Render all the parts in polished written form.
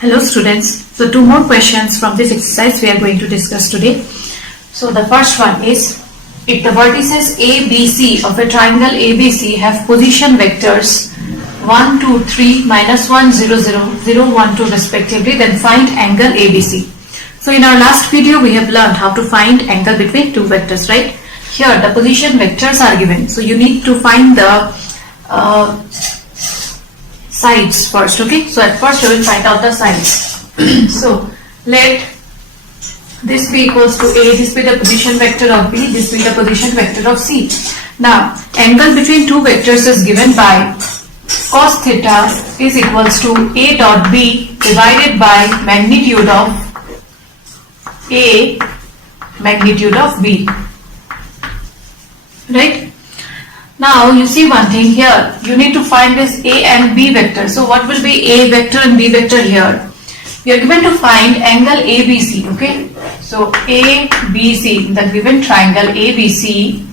Hello students, so two more questions from this exercise we are going to discuss today. So the first one is, if the vertices A, B, C of a triangle ABC have position vectors 1, 2, 3, -1, 0, 0, 0, 1, 2 respectively, then find angle ABC. So in our last video we have learned how to find angle between two vectors, right? Here the position vectors are given, so you need to find the sides first, okay? So at first you will find out the sides. So let this be equals to A, this be the position vector of B, this be the position vector of C. Now angle between two vectors is given by cos theta is equals to A dot B divided by magnitude of A, magnitude of B, right? Now you see one thing here, you need to find this A and B vector. So what will be A vector and B vector here? We are given to find angle ABC, okay? So ABC, the given triangle ABC,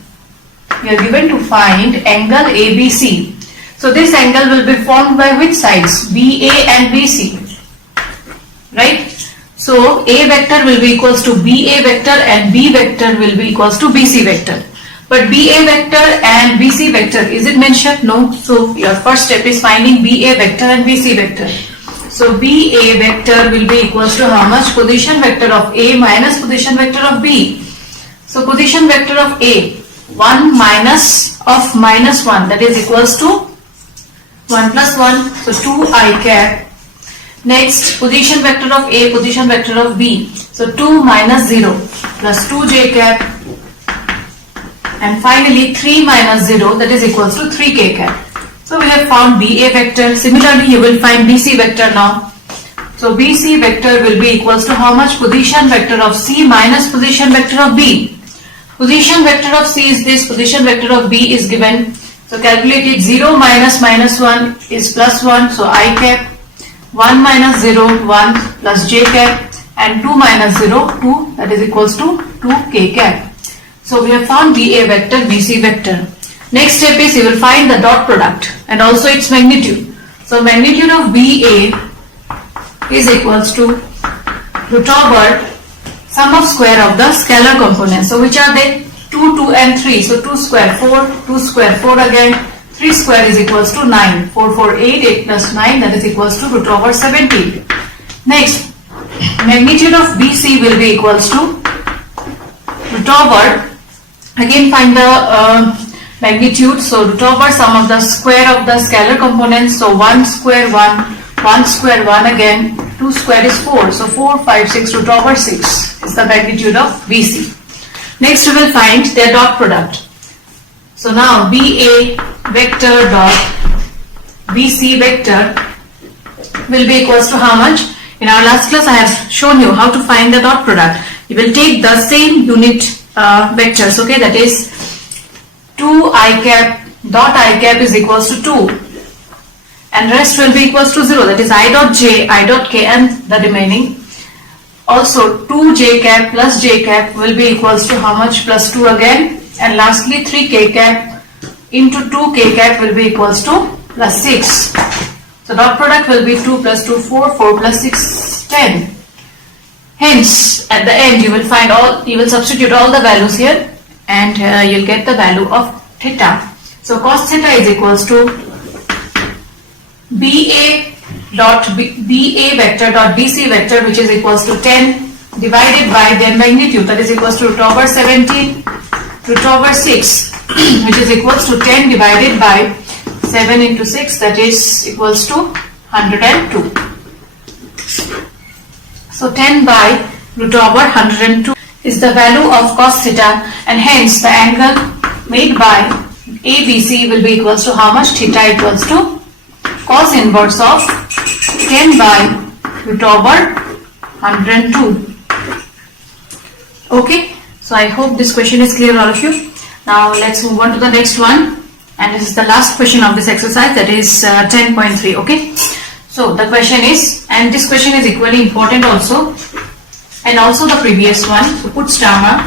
we are given to find angle ABC. So this angle will be formed by which sides? BA and BC, right? So A vector will be equals to BA vector and B vector will be equals to BC vector. But BA vector and BC vector, is it mentioned? No. So your first step is finding BA vector and BC vector. So BA vector will be equals to how much? Position vector of A minus position vector of B. So position vector of A, 1 minus of -1, that is equals to 1 plus 1, so 2i cap. Next, position vector of A, position vector of B, so 2 minus 0 plus 2j cap. And finally 3 minus 0, that is equals to 3k cap. So we have found BA vector. Similarly you will find BC vector now. So BC vector will be equals to how much? Position vector of C minus position vector of B. Position vector of C is this, position vector of B is given. So calculate it, 0 minus -1 is plus 1, so I cap. 1 minus 0, 1 plus j cap, and 2 minus 0, 2, that is equals to 2k cap. So we have found BA vector, BC vector. Next step is you will find the dot product and also its magnitude. So magnitude of BA is equals to root over sum of square of the scalar components. So which are they? 2, 2 and 3. So 2 square 4, 2 square 4 again, 3 square is equals to 9. 4, 4, 8, 8 plus 9, that is equals to root over 17. Next, magnitude of BC will be equals to root over, again find the magnitude, so root over sum of the square of the scalar components. So 1 square 1, 1 square 1 again, 2 square is 4, so 4, 5, 6, root over 6 is the magnitude of BC. Next we will find their dot product. So now BA vector dot BC vector will be equals to how much? In our last class I have shown you how to find the dot product. You will take the same unit vectors, okay, that is 2i cap dot I cap is equals to 2 and rest will be equals to 0, that is I dot j, I dot k and the remaining. Also 2j cap plus j cap will be equals to how much? Plus 2 again, and lastly 3k cap into 2k cap will be equals to plus 6. So dot product will be 2 plus 2, 4, 4 plus 6, 10. Hence, at the end you will find you will substitute all the values here and you'll get the value of theta. So cos theta is equals to BA vector dot BC vector, which is equals to 10 divided by their magnitude, that is equals to root over 17, root over 6, which is equals to 10 divided by 7 into 6, that is equals to 102. So 10 by root over 102 is the value of cos theta, and hence the angle made by ABC will be equals to how much? Theta equals to cos inverse of 10 by root over 102. Okay, so I hope this question is clear all of you. Now let's move on to the next one, and this is the last question of this exercise, that is 10.3. okay. So the question is, and this question is equally important also, and also the previous one, so put star mark.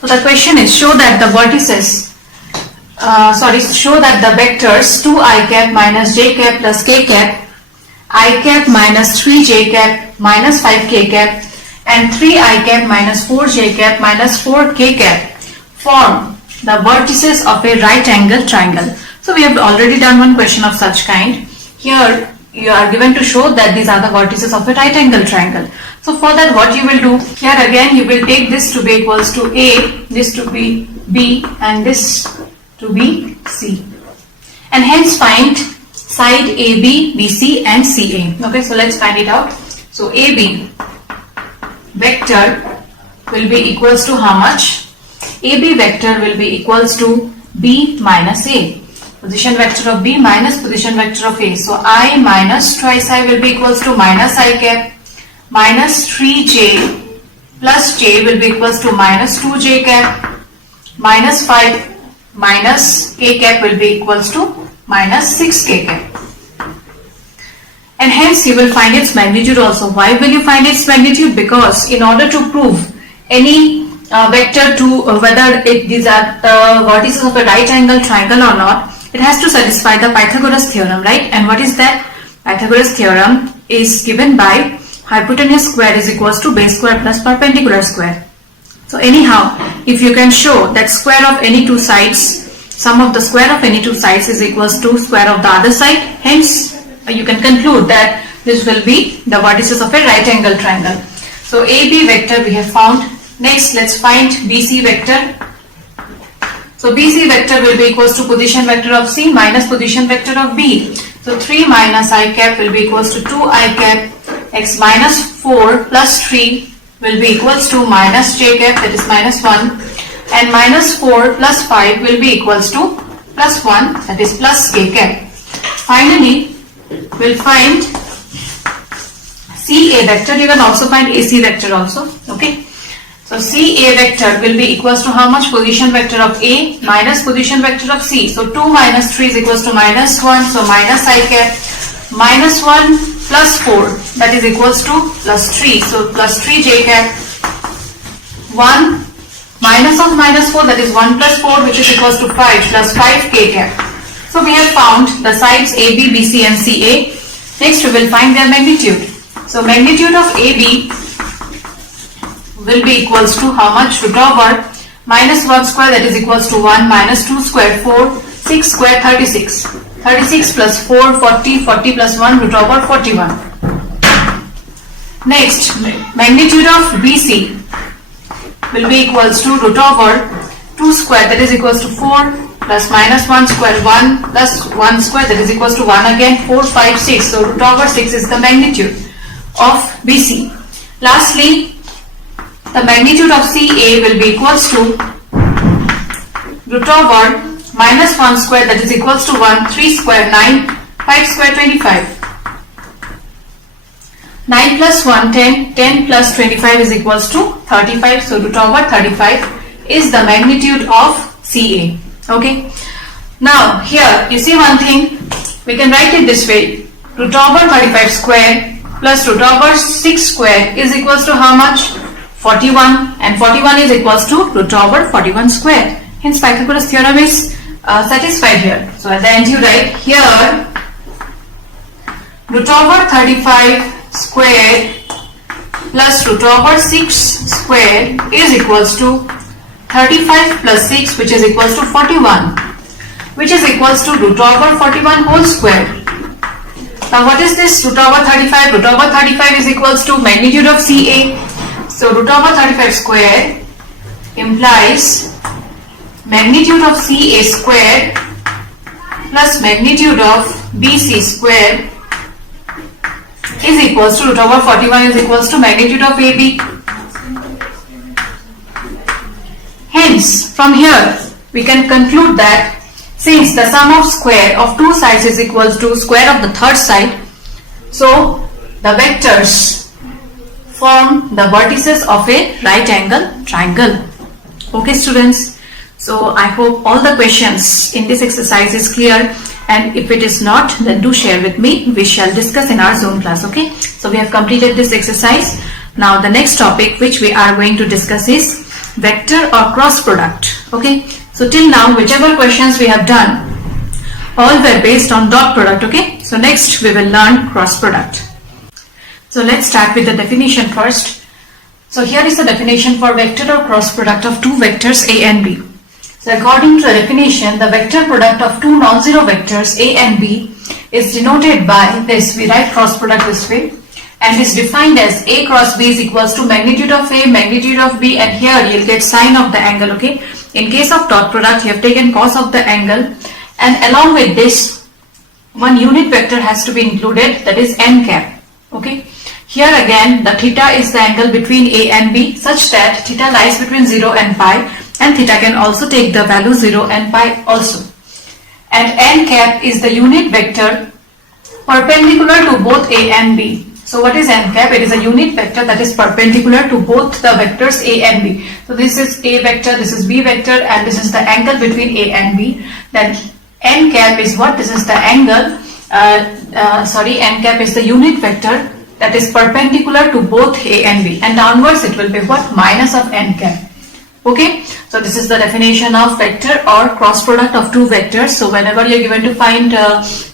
So the question is, show that the vertices, show that the vectors 2i cap minus j cap plus k cap I cap minus 3j cap minus 5k cap and 3I cap minus 4j cap minus 4k cap form the vertices of a right angle triangle. So we have already done one question of such kind. Here you are given to show that these are the vertices of a right angle triangle. So for that, what you will do, here again you will take this to be equals to A, this to be B and this to be C, and hence find side AB, BC and CA. Okay, so let's find it out. So AB vector will be equals to how much? AB vector will be equals to B minus A. Position vector of B minus position vector of A. So I minus twice I will be equals to minus I cap minus 3j plus j will be equals to minus 2j cap minus 5 minus k cap will be equals to minus 6k cap. And hence you will find its magnitude also. Why will you find its magnitude? Because in order to prove any vector to whether these are the vertices of a right angle triangle or not, it has to satisfy the Pythagoras theorem, right? And what is that? Pythagoras theorem is given by hypotenuse square is equals to base square plus perpendicular square. So anyhow, if you can show that square of any two sides, sum of the square of any two sides is equals to square of the other side, hence you can conclude that this will be the vertices of a right angle triangle. So AB vector we have found. Next, let's find BC vector. So BC vector will be equals to position vector of C minus position vector of B. So 3 minus I cap will be equals to 2I cap. X minus 4 plus 3 will be equals to minus j cap, that is minus 1. And minus 4 plus 5 will be equals to plus 1, that is plus k cap. Finally, we'll find CA vector. You can also find AC vector also. Okay. So CA vector will be equals to how much? Position vector of A minus position vector of C. So 2 minus 3 is equals to minus 1. So minus I cap minus 1 plus 4, that is equals to plus 3. So plus 3 j cap 1 minus of minus 4, that is 1 plus 4, which is equals to 5 plus 5 k cap. So we have found the sides AB, BC and CA. Next we will find their magnitude. So magnitude of AB will be equals to how much? Root over minus 1 square, that is equals to 1 minus 2 square 4, 6 square 36. 36 plus 4, 40, 40 plus 1, root over 41. Next, magnitude of BC will be equals to root over 2 square, that is equals to 4 plus minus 1 square 1 plus 1 square, that is equals to 1 again, 4, 5, 6. So root over 6 is the magnitude of BC. Lastly, the magnitude of CA will be equals to root over minus 1 square, that is equals to 1, 3 square 9, 5 square 25. 9 plus 1, 10, 10 plus 25 is equals to 35. So root over 35 is the magnitude of CA. Okay. Now here you see one thing, we can write it this way. Root over 35 square plus root over 6 square is equals to how much? 41, and 41 is equals to root over 41 square. Hence Pythagoras theorem is satisfied here. So at the end you write here root over 35 square plus root over 6 square is equals to 35 plus 6, which is equals to 41, which is equals to root over 41 whole square. Now what is this root over 35? Root over 35 is equals to magnitude of CA. So root over 35 square implies magnitude of CA square plus magnitude of BC square is equals to root over 41 is equals to magnitude of AB. Hence, from here we can conclude that since the sum of square of two sides is equals to square of the third side, so the vectors form the vertices of a right angle triangle. Okay students, so I hope all the questions in this exercise is clear, and if it is not, then do share with me. We shall discuss in our Zoom class. Okay, so we have completed this exercise. Now the next topic which we are going to discuss is vector or cross product. Okay, so till now whichever questions we have done all were based on dot product. Okay, so next we will learn cross product. So let's start with the definition first. So here is the definition for vector or cross product of two vectors A and B. So according to the definition, the vector product of two non-zero vectors A and B is denoted by this. We write cross product this way, and is defined as A cross B is equals to magnitude of A, magnitude of B, and here you'll get sine of the angle. Okay, in case of dot product, you have taken cos of the angle, and along with this, one unit vector has to be included, that is n cap. Okay, here again the theta is the angle between A and B, such that theta lies between 0 and pi, and theta can also take the value 0 and pi also. And n cap is the unit vector perpendicular to both A and B. So what is n cap? It is a unit vector that is perpendicular to both the vectors A and B. So this is A vector, this is B vector, and this is the angle between A and B. Then n cap is what? This is the angle, n cap is the unit vector that is perpendicular to both A and B, and downwards it will be what? Minus of n cap. Okay, so this is the definition of vector or cross product of two vectors. So whenever you are given to find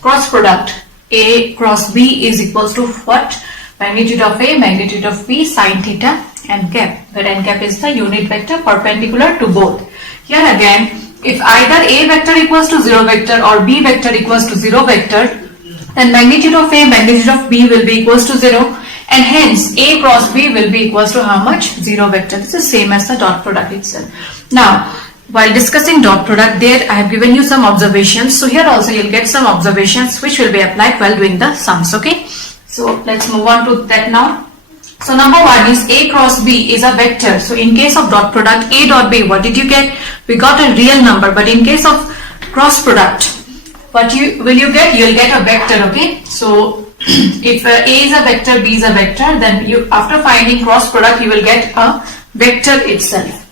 cross product, A cross B is equals to what? Magnitude of A, magnitude of B, sine theta, n cap, where n cap is the unit vector perpendicular to both. Here again, if either A vector equals to 0 vector or B vector equals to 0 vector, then magnitude of A, magnitude of B will be equals to 0, and hence A cross B will be equals to how much? 0 vector. This is same as the dot product itself. Now, while discussing dot product, there I have given you some observations. So here also you'll get some observations which will be applied while doing the sums. Okay, so let's move on to that now. So number one is A cross B is a vector. So in case of dot product A dot B, what did you get? We got a real number. But in case of cross product, what will you get? You'll get a vector. Okay, so if A is a vector, B is a vector, then you, after finding cross product, you will get a vector itself.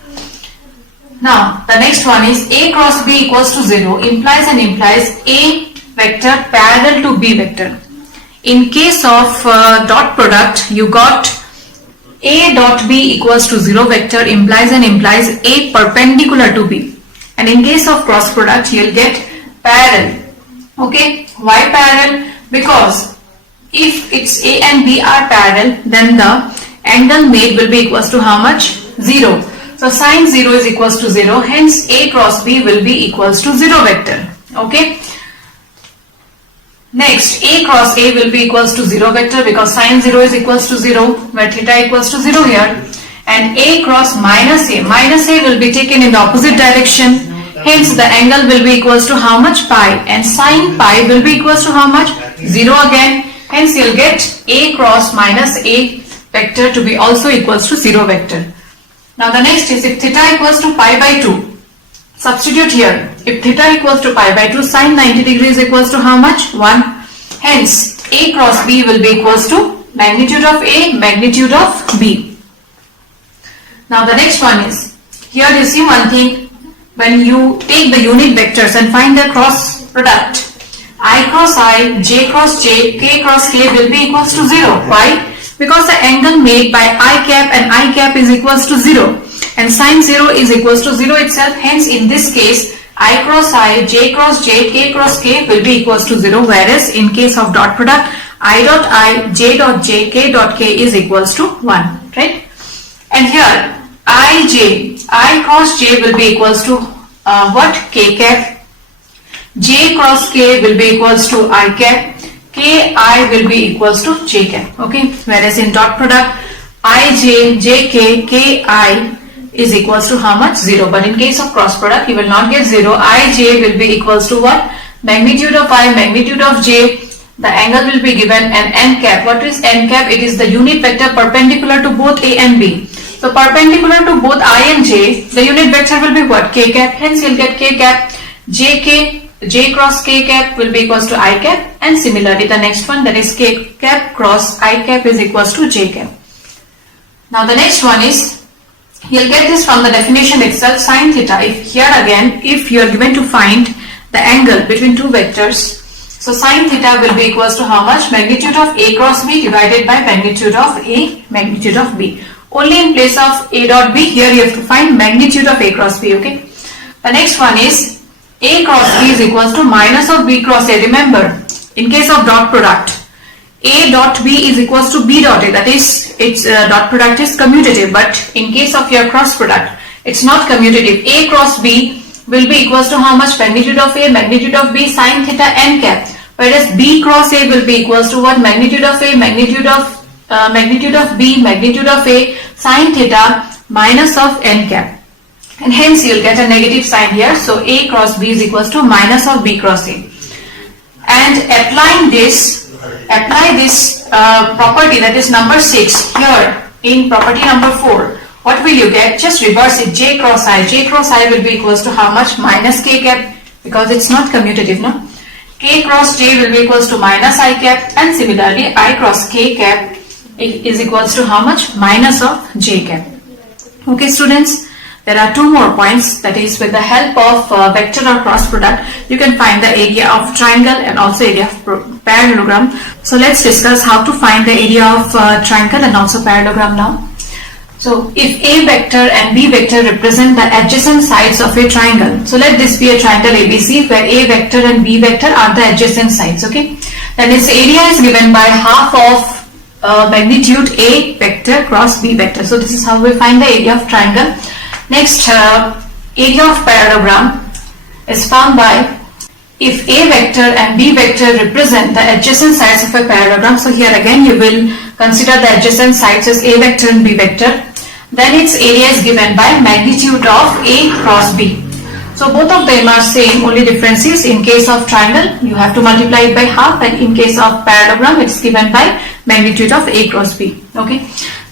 Now the next one is A cross B equals to 0 implies A vector parallel to B vector. In case of dot product, you got A dot B equals to 0 vector implies A perpendicular to B. And in case of cross product, you will get parallel. Okay, why parallel? Because if it's A and B are parallel, then the angle made will be equals to how much? 0. So sine 0 is equals to 0, hence A cross B will be equals to 0 vector. Okay. Next, A cross A will be equals to 0 vector because sine 0 is equals to 0, where theta equals to 0 here. And A cross minus A will be taken in the opposite direction. Hence, the angle will be equals to how much? Pi. And sine pi will be equals to how much? 0 again. Hence, you'll get A cross minus A vector to be also equals to 0 vector. Now, the next is if theta equals to pi by 2. Substitute here. If theta equals to pi by 2, sine 90 degrees equals to how much? 1. Hence, A cross B will be equals to magnitude of A, magnitude of B. Now, the next one is, here you see one thing, when you take the unit vectors and find the cross product, I cross I, J cross J, K cross K will be equals to 0. Why? Because the angle made by I cap and I cap is equals to 0. And sine 0 is equals to 0 itself. Hence, in this case, I cross I, J cross J, K cross K will be equals to 0. Whereas, in case of dot product, I dot I, J dot J, K dot K is equals to 1. Right? And here, I cross J will be equals to what? K cap. J cross K will be equals to I cap. Ki will be equals to J cap. Okay. Whereas in dot product, Ij, Jk, Ki is equals to how much? 0. But in case of cross product, you will not get 0. Ij will be equals to what? Magnitude of I, magnitude of J. The angle will be given, and n cap. What is n cap? It is the unit vector perpendicular to both A and B. So perpendicular to both I and J, the unit vector will be what? K cap. Hence, you'll get K cap. J cross K cap will be equals to I cap, and similarly the next one, that is K cap cross I cap is equals to J cap. Now the next one is, you'll get this from the definition itself, sine theta. If here again, if you are given to find the angle between two vectors, so sine theta will be equals to how much? Magnitude of A cross B divided by magnitude of A, magnitude of B. Only in place of A dot B, here you have to find magnitude of A cross B. Okay. The next one is, A cross B is equals to minus of B cross A. Remember, in case of dot product, A dot B is equals to B dot A. That is, its dot product is commutative. But in case of your cross product, it's not commutative. A cross B will be equals to how much? Magnitude of A, magnitude of B, sine theta n cap. Whereas B cross A will be equals to what? Magnitude of A, magnitude of B, magnitude of A, sine theta minus of n cap. And hence you'll get a negative sign here. So A cross B is equals to minus of B cross A. And apply this property, that is number 6 here in property number 4. What will you get? Just reverse it. J cross I. J cross I will be equals to how much? Minus K cap, because it's not commutative, no? K cross J will be equals to minus I cap, and similarly I cross K cap is equals to how much? Minus of J cap. Okay students, there are two more points, that is with the help of vector or cross product you can find the area of triangle and also area of parallelogram. So let's discuss how to find the area of triangle and also parallelogram now. So if A vector and B vector represent the adjacent sides of a triangle, so let this be a triangle ABC where A vector and B vector are the adjacent sides, okay? Then its area is given by half of magnitude A vector cross B vector. So this is how we find the area of triangle. Next, area of parallelogram is found by if A vector and B vector represent the adjacent sides of a parallelogram. So here again you will consider the adjacent sides as A vector and B vector. Then its area is given by magnitude of A cross B. So both of them are same, only difference is in case of triangle you have to multiply it by half, and in case of parallelogram it's given by magnitude of A cross B. Okay.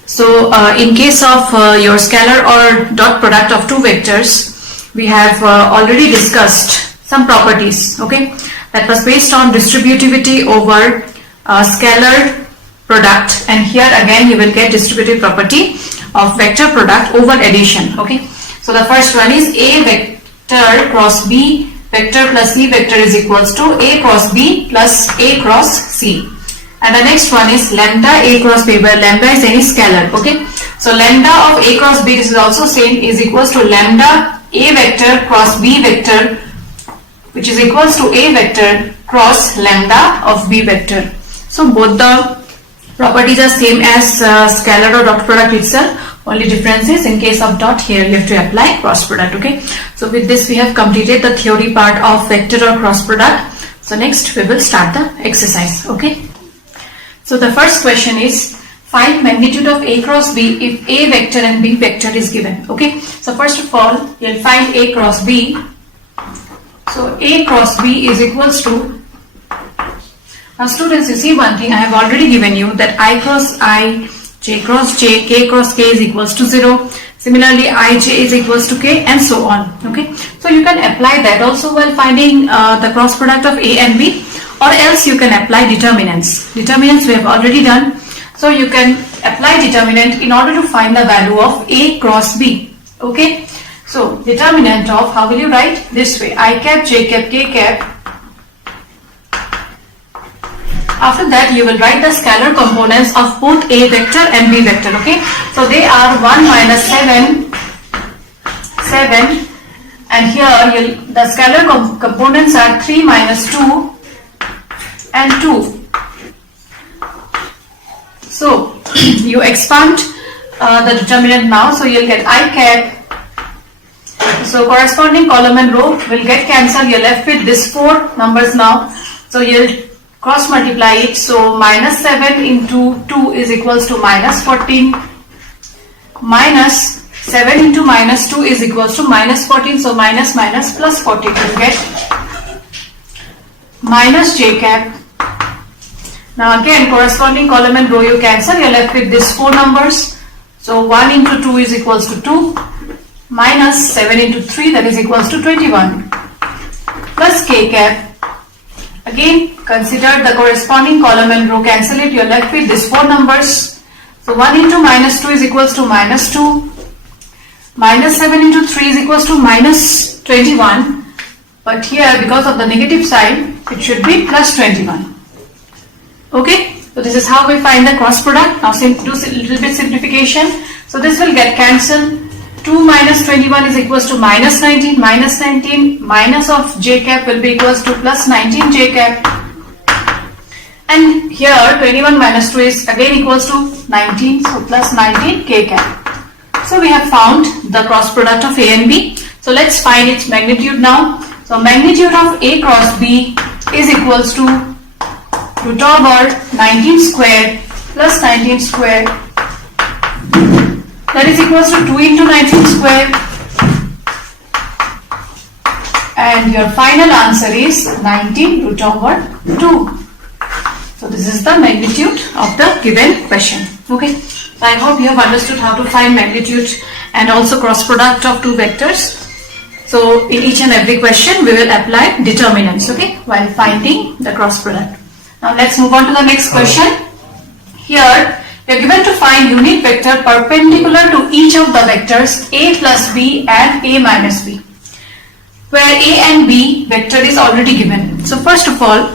So in case of your scalar or dot product of two vectors, we have already discussed some properties, okay, that was based on distributivity over scalar product, and here again you will get distributive property of vector product over addition. Okay, so the first one is A vector cross B vector plus C vector is equals to A cross B plus A cross C. And the next one is lambda A cross B, where lambda is any scalar. Okay, so lambda of A cross B, this is also same, is equals to lambda A vector cross B vector, which is equals to A vector cross lambda of B vector. So both the properties are same as scalar or dot product itself, only difference is in case of dot here you have to apply cross product. Okay, so with this we have completed the theory part of vector or cross product. So next we will start the exercise. Okay, so the first question is find magnitude of A cross B if A vector and B vector is given. Okay, so first of all you'll find A cross B. So A cross B is equals to, now students, you see one thing, I have already given you that I cross I, J cross J, K cross K is equals to 0. Similarly, Ij is equals to K, and so on. Okay, so you can apply that also while finding the cross product of A and B, or else you can apply determinants. Determinants we have already done. So you can apply determinant in order to find the value of A cross B. Okay, so determinant of, how will you write? This way, I cap, J cap, K cap. After that you will write the scalar components of both A vector and B vector. Okay, so they are 1 minus 7, and here the scalar components are 3 minus 2 and 2. So you expand the determinant now, so you'll get I cap. So corresponding column and row will get cancelled. You're left with this 4 numbers now. So you'll cross multiply it. So minus 7 into 2 is equals to minus 14. Minus 7 into minus 2 is equals to minus 14. So minus minus plus 14. You get minus J cap. Now again corresponding column and row you cancel. You're left with these 4 numbers. So 1 into 2 is equals to 2. Minus 7 into 3, that is equals to 21. Plus K cap. Again consider the corresponding column and row, cancel it, you are left with these 4 numbers. So 1 into minus 2 is equals to minus 2. Minus 7 into 3 is equals to minus 21. But here because of the negative sign it should be plus 21. Okay, so this is how we find the cross product. Now do a little bit simplification. So this will get cancelled. 2 minus 21 is equals to minus 19. Minus 19 minus of j cap will be equals to plus 19 j cap. And here 21 minus 2 is again equals to 19. So plus 19 k cap. So we have found the cross product of A and B. So let's find its magnitude now. So magnitude of A cross B is equals to root over 19 square plus 19 square. That is equals to 2 into 19 square. And your final answer is 19 root over 2. So this is the magnitude of the given question. Okay. So I hope you have understood how to find magnitude and also cross product of two vectors. So in each and every question we will apply determinants, okay, while finding the cross product. Now let's move on to the next question. Here we are given to find unit vector perpendicular to each of the vectors A plus B and A minus B, where A and B vector is already given. So first of all,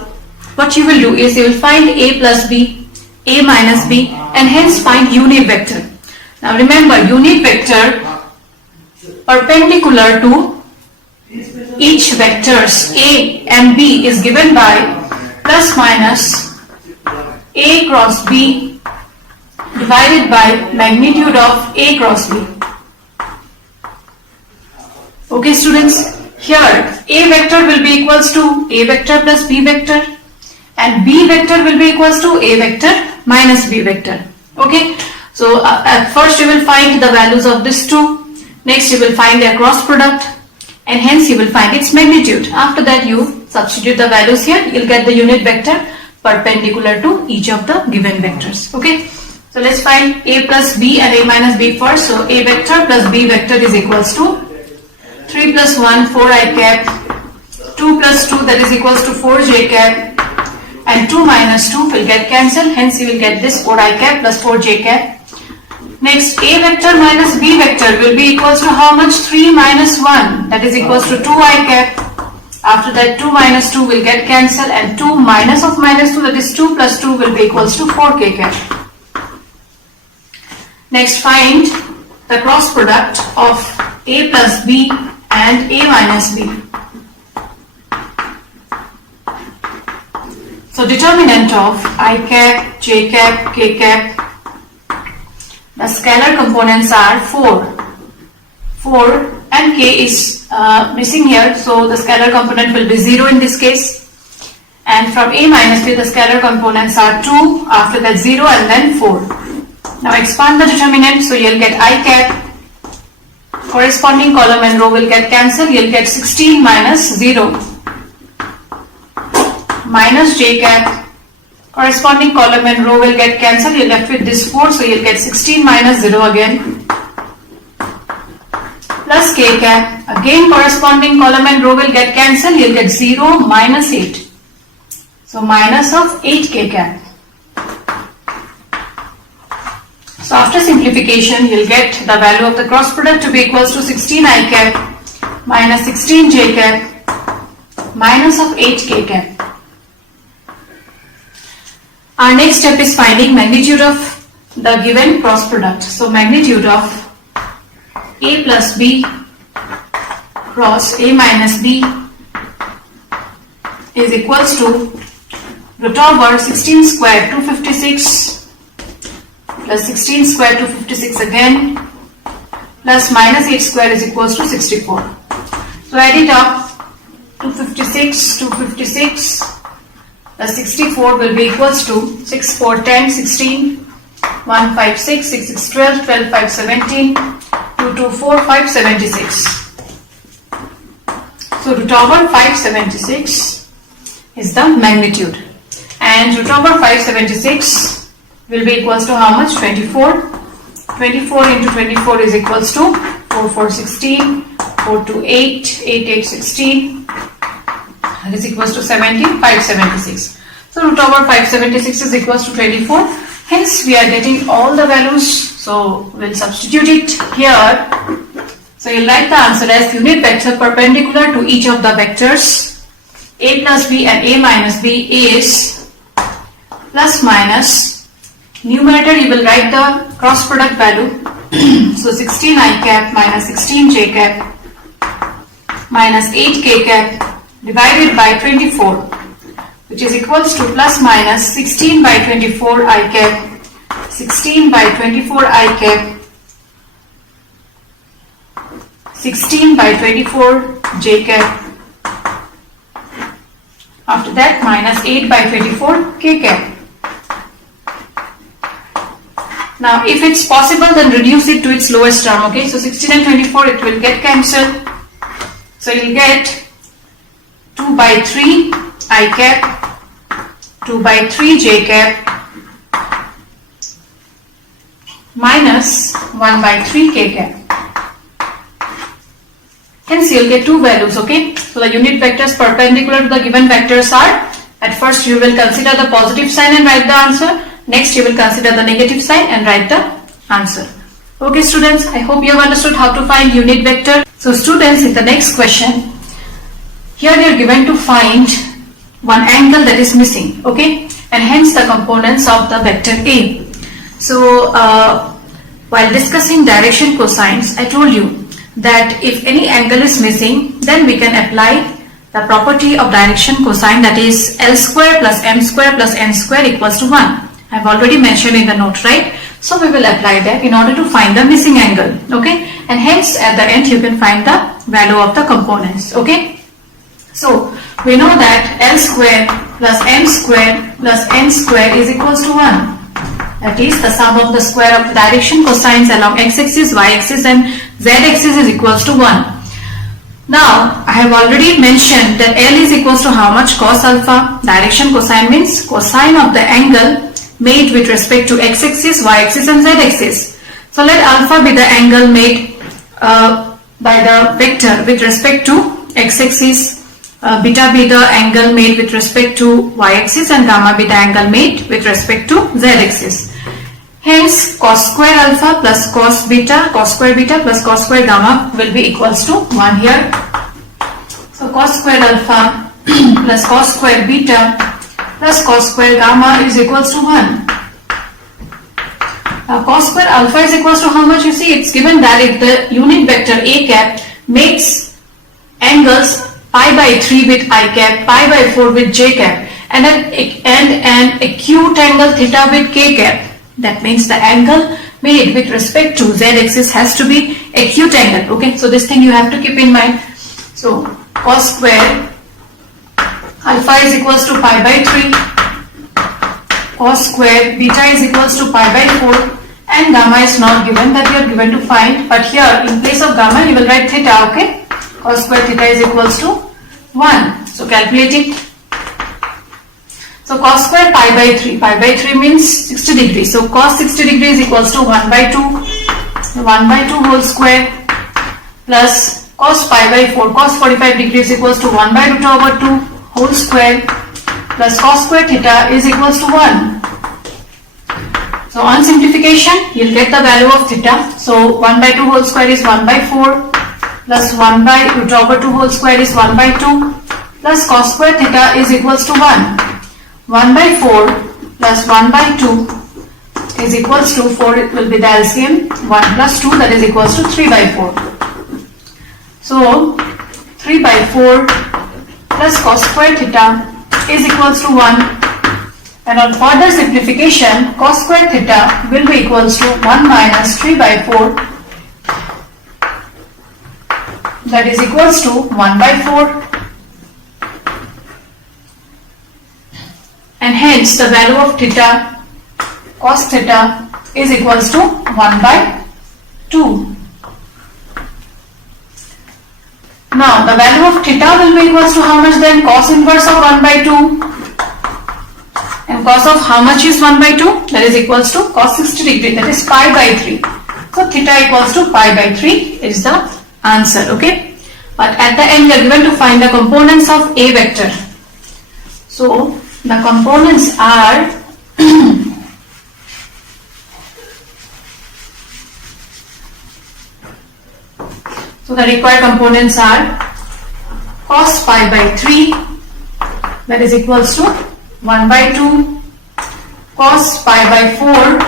what you will do is you will find A plus B, A minus B, and hence find unit vector. Now remember, unit vector perpendicular to each vectors A and B is given by plus minus A cross B divided by magnitude of A cross B. Okay students, here A vector will be equals to A vector plus B vector and B vector will be equals to A vector minus B vector. Okay, so at first you will find the values of these two, next you will find their cross product, and hence you will find its magnitude. After that you substitute the values here, you will get the unit vector perpendicular to each of the given vectors. Okay, so let's find A plus B and A minus B first. So A vector plus B vector is equals to 3 plus 1 4 I cap, 2 plus 2 that is equals to 4 j cap, and 2 minus 2 will get cancelled, hence you will get this 4 I cap plus 4 j cap. Next, A vector minus B vector will be equals to how much? 3 minus 1, that is equals to 2 I cap. After that 2 minus 2 will get cancelled and 2 minus of minus 2, that is 2 plus 2 will be equals to 4 k cap. Next, find the cross product of A plus B and A minus B. So determinant of I cap, j cap, k cap. The scalar components are 4 and k is missing here, so the scalar component will be 0 in this case. And from A minus B the scalar components are 2, after that 0 and then 4. Now expand the determinant, so you will get I cap, corresponding column and row will get cancelled, you will get 16 minus 0 minus j cap. Corresponding column and row will get cancelled, you're left with this 4, so you'll get 16 minus 0 again, plus k cap, again corresponding column and row will get cancelled, you'll get 0 minus 8, so minus of 8 k cap. So after simplification, you'll get the value of the cross product to be equals to 16 I cap minus 16 j cap minus of 8 k cap. Our next step is finding magnitude of the given cross product. So magnitude of A plus B cross A minus B is equals to root over 16 square 256 plus 16 square 256 again plus minus 8 square is equals to 64. So add it up, 256 plus 64 will be equals to 6 4 10 16 1 5 6 6 6 12 12 5 17 2 2 4 5 76. So root over 576 is the magnitude, and root over 576 will be equals to how much? 24. 24 into 24 is equals to 4 4 16, 4 2 8, 8 8 16. That is equals to 17, 576. So root over 576 is equals to 24. Hence we are getting all the values. So we'll substitute it here. So you'll write the answer as unit vector perpendicular to each of the vectors A plus B and A minus B is plus minus. Numerator you will write the cross product value So 16 I cap minus 16 j cap minus 8 k cap divided by 24, which is equals to plus minus 16 by 24 I cap, 16 by 24 I cap, 16 by 24 j cap. After that, minus 8 by 24 k cap. Now, if it's possible, then reduce it to its lowest term. Okay, so 16 and 24, it will get cancelled. So you'll get 2 by 3 I cap, 2 by 3 j cap minus 1 by 3 k cap. Hence you'll get two values. Okay, so the unit vectors perpendicular to the given vectors are, at first you will consider the positive sign and write the answer. Next you will consider the negative sign and write the answer. Okay students, I hope you have understood how to find unit vector. So students, in the next question, here they are given to find one angle that is missing, okay, and hence the components of the vector A. So while discussing direction cosines, I told you that if any angle is missing, then we can apply the property of direction cosine, that is L square plus M square plus N square equals to 1. I have already mentioned in the note, right? So we will apply that in order to find the missing angle, okay? And hence at the end you can find the value of the components, okay? So we know that L square plus M square plus N square is equals to 1. That is the sum of the square of direction cosines along x-axis, y-axis and z-axis is equals to 1. Now I have already mentioned that L is equals to how much? Cos alpha. Direction cosine means cosine of the angle made with respect to x-axis, y-axis and z-axis. So let alpha be the angle made by the vector with respect to x-axis, beta be the angle made with respect to y-axis and gamma be the angle made with respect to z-axis. Hence cos square alpha plus cos square beta plus cos square gamma will be equals to 1 here. So cos square alpha plus cos square beta plus cos square gamma is equals to 1. Now cos square alpha is equals to how much? You see, it's given that if the unit vector A cap makes angles pi by 3 with I cap, pi by 4 with j cap and an acute angle theta with k cap, that means the angle made with respect to z-axis has to be acute angle. Okay, so this thing you have to keep in mind. So cos square alpha is equals to pi by 3, cos square beta is equals to pi by 4 and gamma is not given, that you are given to find, but here in place of gamma you will write theta. Okay, cos square theta is equals to 1. So calculate it. So cos square pi by 3 means 60 degrees. So cos 60 degrees equals to 1 by 2 whole square plus cos pi by 4, cos 45 degrees equals to 1 by root over 2 whole square plus cos square theta is equals to 1. So on simplification, you'll get the value of theta. So 1 by 2 whole square is 1 by 4 plus 1 by root over 2 whole square is 1 by 2 plus cos square theta is equals to 1. 1 by 4 plus 1 by 2 is equals to 4, it will be the LCM, 1 plus 2, that is equals to 3 by 4. So 3 by 4 plus cos square theta is equals to 1, and on further simplification cos square theta will be equals to 1 minus 3 by 4, that is equals to 1 by 4. And hence the value of theta, cos theta is equals to 1 by 2. Now the value of theta will be equals to how much then? Cos inverse of 1 by 2. And cos of how much is 1 by 2? That is equals to cos 60 degree, that is pi by 3. So theta equals to pi by 3 is the answer, okay? But at the end we are given to find the components of A vector. So the components are so the required components are cos pi by 3, that is equals to 1 by 2, cos pi by 4,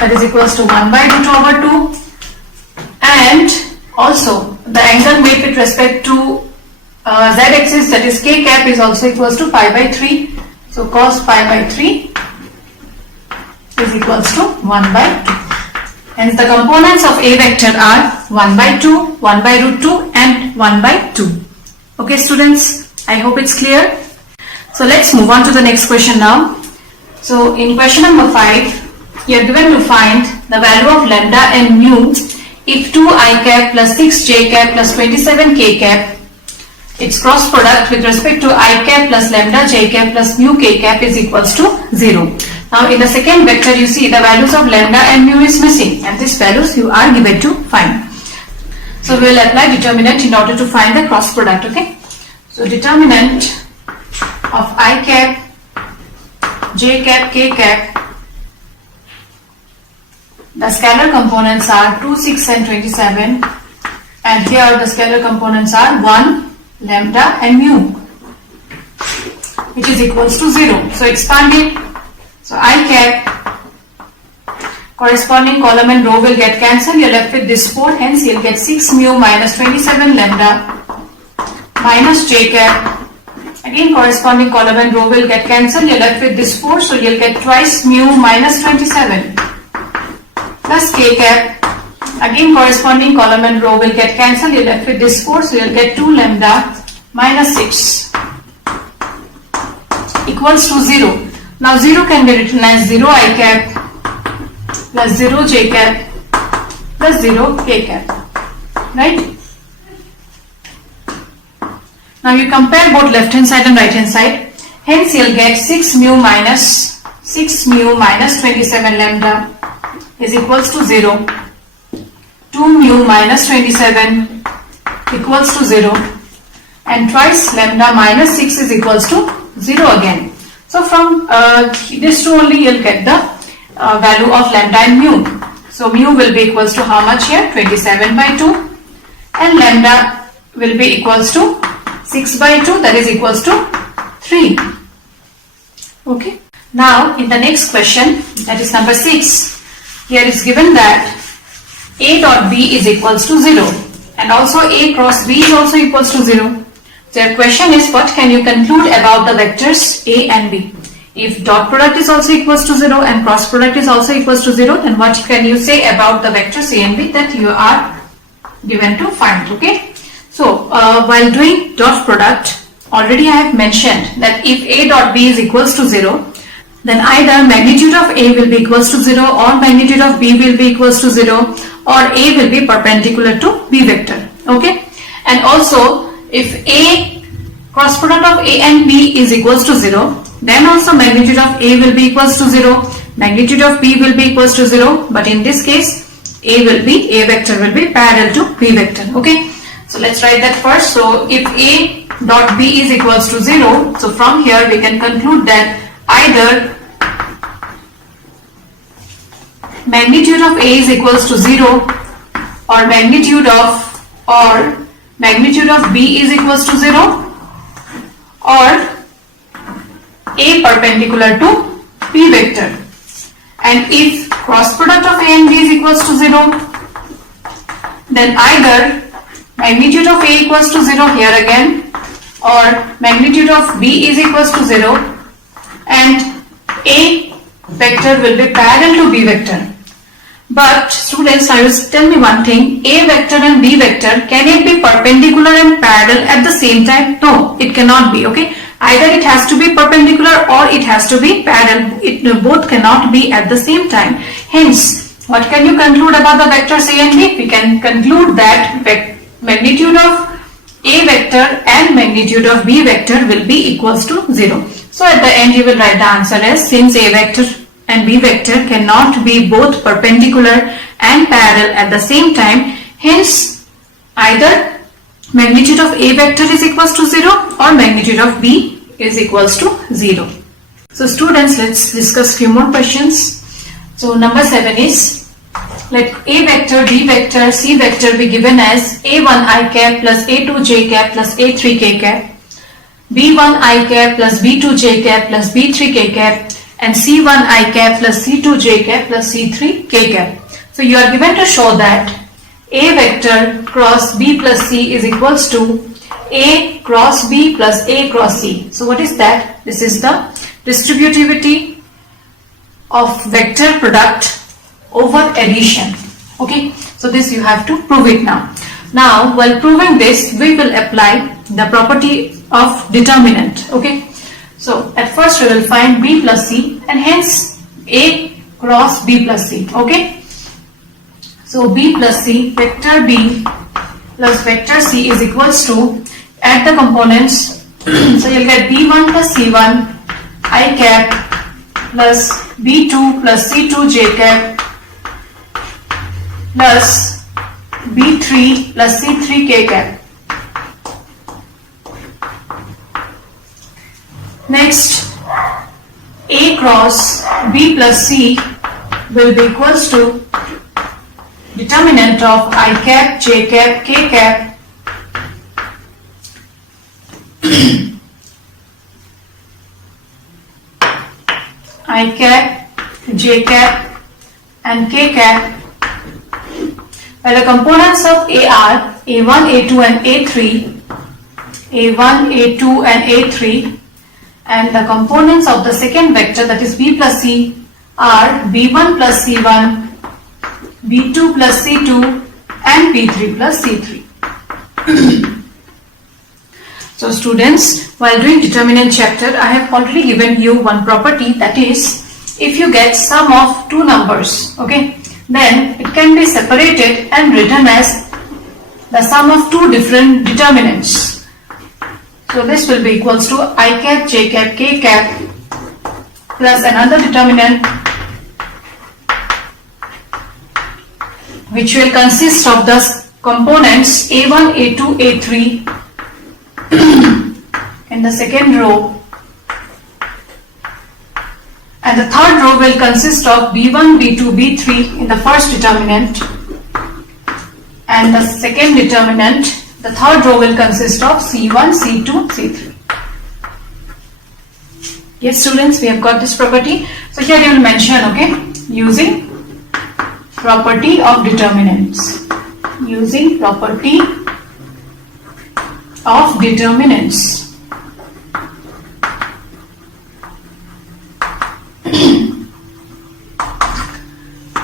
that is equals to 1 by root over 2, and also the angle made with respect to z-axis, that is k cap, is also equals to pi by 3. So cos pi by 3 is equals to 1 by 2. Hence the components of A vector are 1 by 2, 1 by root 2 and 1 by 2. Okay students, I hope it's clear. So let's move on to the next question now. So in question number 5, you are given to find the value of lambda and mu if 2i cap plus 6j cap plus 27k cap, its cross product with respect to I cap plus lambda j cap plus mu k cap is equals to 0. Now in the second vector you see the values of lambda and mu is missing, and these values you are given to find. So we will apply determinant in order to find the cross product. Okay. So determinant of I cap, j cap, k cap, the scalar components are 2, 6 and 27, and here the scalar components are 1, lambda and mu, which is equals to 0. So expand it. So I cap, corresponding column and row will get cancelled. You're left with this 4. Hence you'll get 6 mu minus 27 lambda minus j cap. Again corresponding column and row will get cancelled. You're left with this 4. So you'll get twice mu minus 27 plus k cap. Again corresponding column and row will get cancelled. You're left with this 4. So you'll get 2 lambda minus 6 equals to 0. Now 0 can be written as 0 I cap plus 0 j cap plus 0 k cap, right? Now you compare both left hand side and right hand side. Hence you'll get 6 mu minus 27 lambda is equals to 0. 2 mu minus 27 equals to 0, and twice lambda minus 6 is equals to 0 again. So from this two only you'll get the value of lambda and mu. So mu will be equals to how much here? 27 by 2, and lambda will be equals to 6 by 2, that is equals to 3. Okay. Now in the next question, that is number 6, here is given that A dot B is equals to 0 and also A cross B is also equals to 0. The question is, what can you conclude about the vectors A and B? If dot product is also equals to 0 and cross product is also equals to 0, then what can you say about the vectors A and B that you are given to find? Okay. So while doing dot product, already I have mentioned that if A dot B is equals to 0, then either magnitude of A will be equals to 0 or magnitude of B will be equals to 0, or A will be perpendicular to B vector. Okay. And also if A cross product of A and B is equals to 0, then also magnitude of A will be equals to 0, magnitude of B will be equals to 0, but in this case A vector will be parallel to B vector. Okay. So let's write that first. So if A dot B is equals to 0, so from here we can conclude that either magnitude of A is equals to 0 or magnitude of B is equals to 0, or A perpendicular to B vector. And if cross product of A and B is equals to 0, then either magnitude of A equals to 0 here again, or magnitude of B is equals to 0, and A vector will be parallel to B vector. But students, now you tell me one thing, A vector and B vector, can it be perpendicular and parallel at the same time? No, it cannot be. Okay, either it has to be perpendicular or it has to be parallel. It both cannot be at the same time. Hence, what can you conclude about the vectors A and B? We can conclude that magnitude of A vector and magnitude of B vector will be equals to 0. So at the end you will write the answer as, since A vector and B vector cannot be both perpendicular and parallel at the same time, hence either magnitude of A vector is equals to 0 or magnitude of B is equals to 0. So students, let's discuss few more questions. So number 7 is, let A vector, B vector, C vector be given as A1 I cap plus A2 j cap plus A3 k cap, B1 I cap plus B2 j cap plus B3 k cap, and C1 I cap plus C2 j cap plus C3 k cap. So you are given to show that A vector cross B plus C is equals to A cross B plus A cross C. So what is that? This is the distributivity of vector product over addition. Okay, so this you have to prove it now. Now while proving this, we will apply the property of determinant. Okay, so at first we will find B plus C and hence A cross B plus C. Okay, so B plus C, vector B plus vector C is equals to, add the components, so you'll get B1 plus C1 I cap plus B2 plus C2 j cap plus B3 plus C3 k cap. Next, A cross B plus C will be equals to determinant of I cap, j cap, k cap I cap, j cap and k cap, where the components of A are A1, A2 and A3, A1, A2 and A3, and the components of the second vector, that is B plus C, are B1 plus C1, B2 plus C2 and B3 plus C3. So students, while doing determinant chapter, I have already given you one property, that is, if you get sum of two numbers, okay, then it can be separated and written as the sum of two different determinants. So this will be equals to I cap, j cap, k cap plus another determinant which will consist of the components A1, A2, A3 in the second row, and the third row will consist of B1, B2, B3 in the first determinant, and the second determinant, the third row will consist of C1, C2, C3. Yes students, we have got this property. So here you will mention, okay, using property of determinants. Using property of determinants.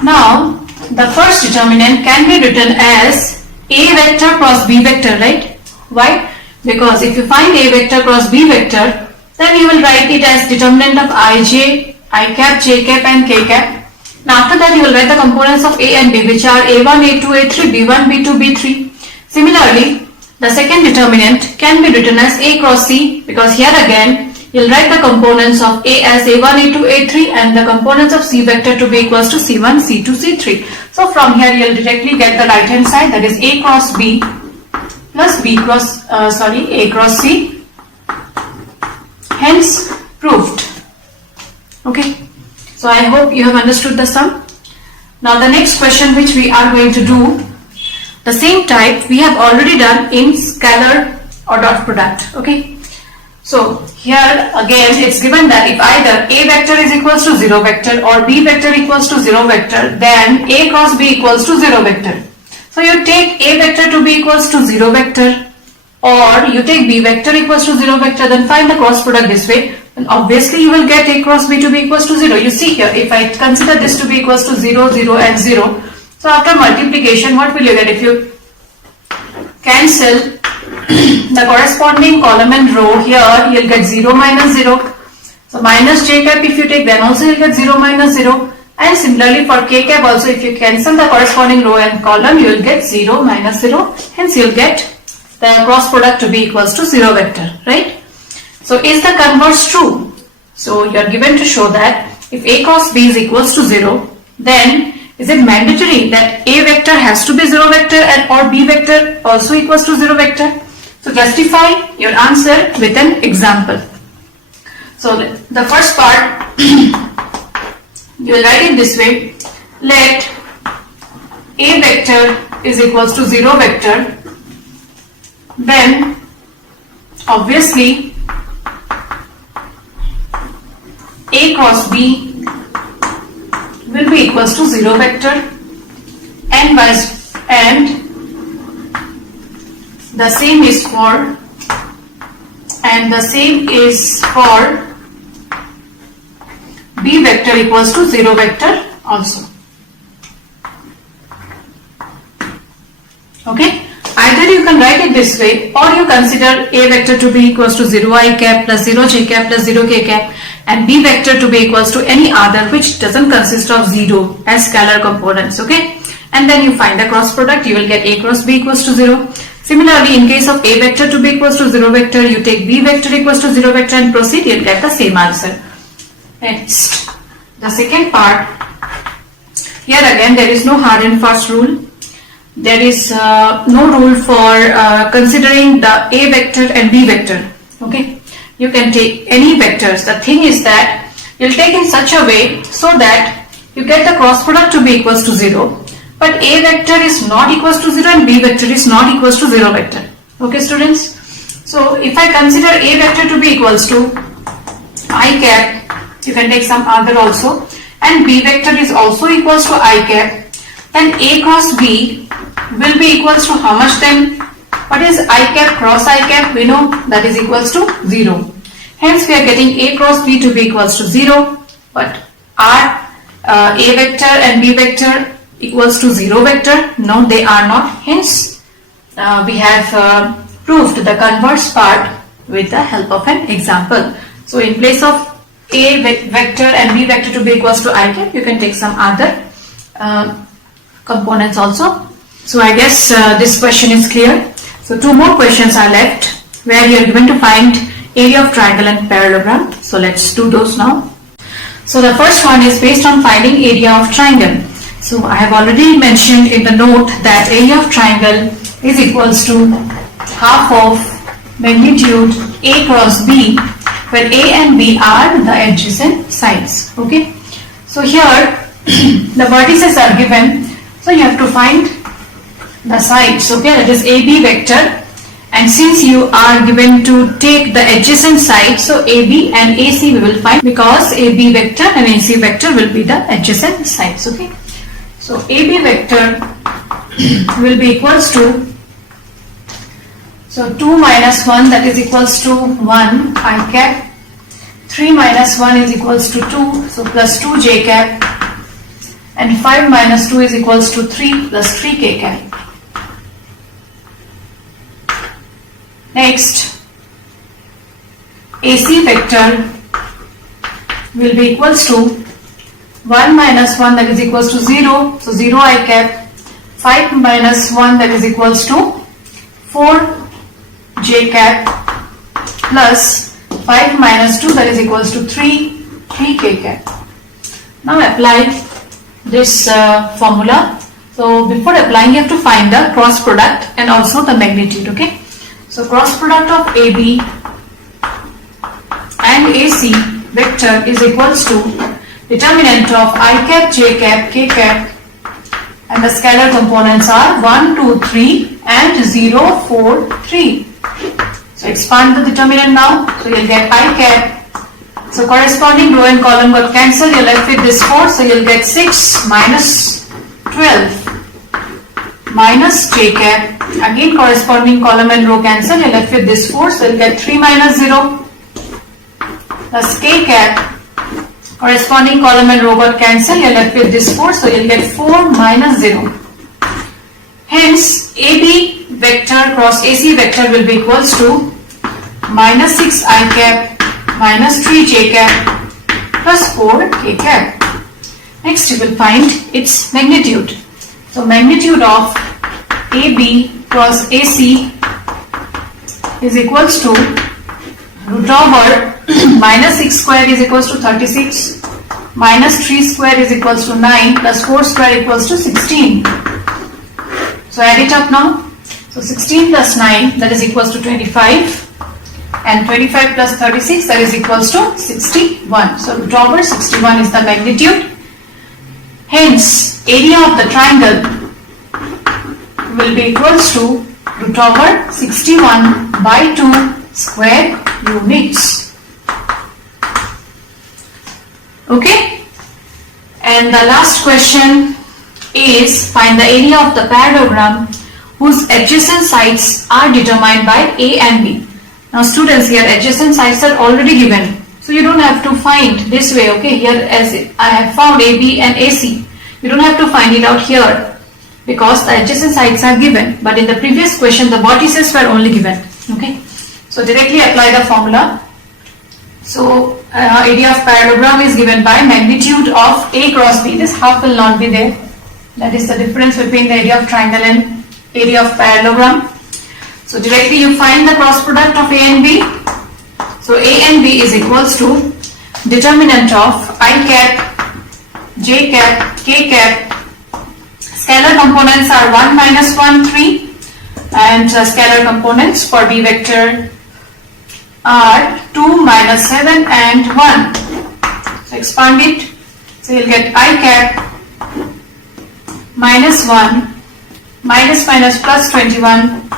Now, the first determinant can be written as A vector cross B vector, right? Why? Because if you find A vector cross B vector, then you will write it as determinant of Ij, I cap, j cap and k cap. Now after that you will write the components of A and B, which are A1, A2, A3, B1, B2, B3. Similarly, the second determinant can be written as A cross C, because here again you will write the components of A as A1, A2, A3 and the components of C vector to be equals to C1, C2, C3. So from here you will directly get the right hand side, that is A cross B plus A cross C. Hence proved. Okay. So I hope you have understood the sum. Now the next question which we are going to do, the same type we have already done in scalar or dot product. Okay. So here again it's given that if either A vector is equals to 0 vector or B vector equals to 0 vector, then A cross B equals to 0 vector. So you take A vector to be equals to 0 vector, or you take B vector equals to 0 vector, then find the cross product this way. And obviously you will get A cross B to be equals to 0. You see here, if I consider this to be equals to 0, 0 and 0, so after multiplication, what will you get? If you cancel the corresponding column and row here, you will get 0 minus 0. So minus j cap if you take, then also you will get 0 minus 0. And similarly for k cap also, if you cancel the corresponding row and column, you will get 0 minus 0. Hence you will get the cross product to be equals to 0 vector, right? So is the converse true? So you are given to show that if A cross B is equals to 0, then is it mandatory that A vector has to be 0 vector and or B vector also equals to 0 vector? So justify your answer with an example. So the first part, you will write it this way. Let A vector is equals to 0 vector, then obviously A cross B will be equals to 0 vector, and the same is for B vector equals to 0 vector also. Okay, either you can write it this way, or you consider A vector to be equals to 0 I cap plus 0 j cap plus 0 k cap, and B vector to be equals to any other which doesn't consist of 0 as scalar components. Okay, and then you find the cross product, you will get A cross B equals to 0. Similarly, in case of A vector to be equals to 0 vector, you take B vector equals to 0 vector and proceed, you'll get the same answer. Next, the second part. Here again there is no hard and fast rule. There is no rule for considering the A vector and B vector. Okay, you can take any vectors. The thing is that you'll take in such a way so that you get the cross product to be equals to 0. But A vector is not equals to 0 and B vector is not equals to 0 vector. Okay, students. So if I consider A vector to be equals to I cap, you can take some other also, and B vector is also equals to I cap, then A cross B will be equals to how much then? What is I cap cross I cap? We know that is equals to 0. Hence we are getting A cross B to be equals to 0, but are A vector and B vector equals to 0 vector? No, they are not. Hence we have proved the converse part with the help of an example. So in place of A vector and B vector to be equals to I cap, you can take some other components also. So I guess this question is clear. So two more questions are left where you are given to find area of triangle and parallelogram. So let's do those now. So the first one is based on finding area of triangle. So I have already mentioned in the note that area of triangle is equals to half of magnitude A cross B, where A and B are the adjacent sides. Okay. So here the vertices are given. So you have to find the sides. Okay, that is AB vector. And since you are given to take the adjacent side, so AB and AC we will find, because AB vector and AC vector will be the adjacent sides. Okay. So AB vector will be equals to, so 2 minus 1, that is equals to 1 I cap, 3 minus 1 is equals to 2, so plus 2 j cap, and 5 minus 2 is equals to 3 plus 3 k cap. Next, AC vector will be equals to 1 minus 1, that is equals to 0, so 0 I cap, 5 minus 1, that is equals to 4 j cap, plus 5 minus 2, that is equals to 3 k cap. Now apply this formula. So before applying, you have to find the cross product and also the magnitude. Okay, so cross product of AB and AC vector is equals to determinant of I cap, j cap, k cap, and the scalar components are 1, 2, 3 and 0, 4, 3. So expand the determinant now. So you'll get I cap. So corresponding row and column got cancelled. You're left with this 4. So you'll get 6 minus 12 minus j cap. Again corresponding column and row cancel. You're left with this 4. So you'll get 3 minus 0 plus k cap. Corresponding column and row got cancelled. You're left with this 4. So you'll get 4 minus 0. Hence AB vector cross AC vector will be equals to minus 6 I cap minus 3 j cap plus 4 k cap. Next you will find its magnitude. So magnitude of AB cross AC is equals to root over minus 6 square is equals to 36, minus 3 square is equals to 9, plus 4 square equals to 16. So add it up now. So 16 plus 9, that is equals to 25, and 25 plus 36, that is equals to 61. So root over 61 is the magnitude. Hence area of the triangle will be equals to root over 61 by 2 square units. Okay. And the last question is find the area of the parallelogram whose adjacent sides are determined by A and B. Now students, here adjacent sides are already given. So you don't have to find this way, okay? Here as I have found AB and AC. You don't have to find it out here because the adjacent sides are given. But in the previous question, the vertices were only given, okay? So directly apply the formula. So area of parallelogram is given by magnitude of A cross B. This half will not be there. That is the difference between the area of triangle and area of parallelogram. So directly you find the cross product of A and B. So A and B is equals to determinant of I cap, J cap, K cap. Scalar components are 1, minus 1, 3. And scalar components for B vector are 2, minus 7 and 1. So expand it. So you'll get I cap minus 1 minus minus plus 21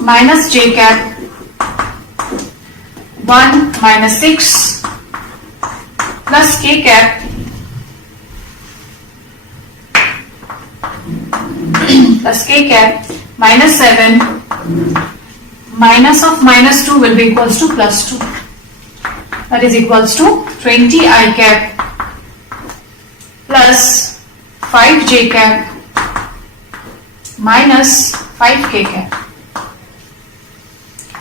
minus J cap 1 minus 6 plus K cap plus K cap minus 7 minus of minus 2 will be equals to plus 2. That is equals to 20 I cap plus 5 J cap minus 5 K cap.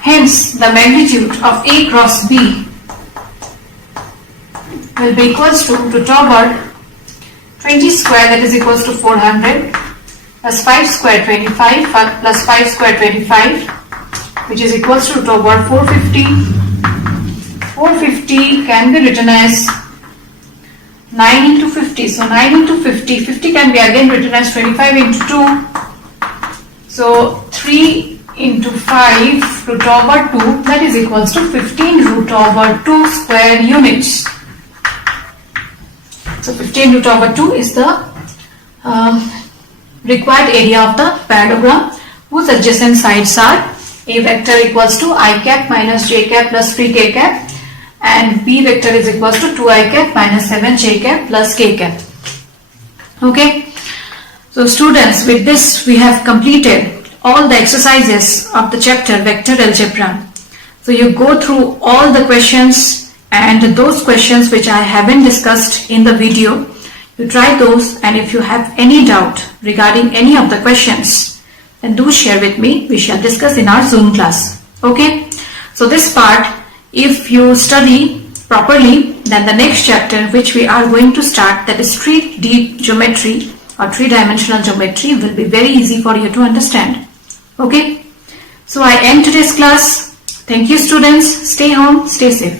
Hence, the magnitude of A cross B will be equals to root over 20 square, that is equals to 400, plus 5 square 25, plus 5 square 25, which is equals to root over 450. 450 can be written as 9 into 50. So 9 into 50, 50 can be again written as 25 into 2. So 3 into 5 root over 2, that is equals to 15 root over 2 square units. So 15 root over 2 is the required area of the parallelogram whose adjacent sides are A vector equals to I cap minus J cap plus 3 K cap and B vector is equals to 2 I cap minus 7 J cap plus K cap. Okay. So students, with this we have completed all the exercises of the chapter vector algebra. So you go through all the questions and those questions which I haven't discussed in the video, you try those, and if you have any doubt regarding any of the questions, then do share with me. We shall discuss in our Zoom class. Okay. So this part, if you study properly, then the next chapter which we are going to start, that is 3D geometry or 3-dimensional geometry, will be very easy for you to understand. Okay. So I end today's class. Thank you students. Stay home, stay safe.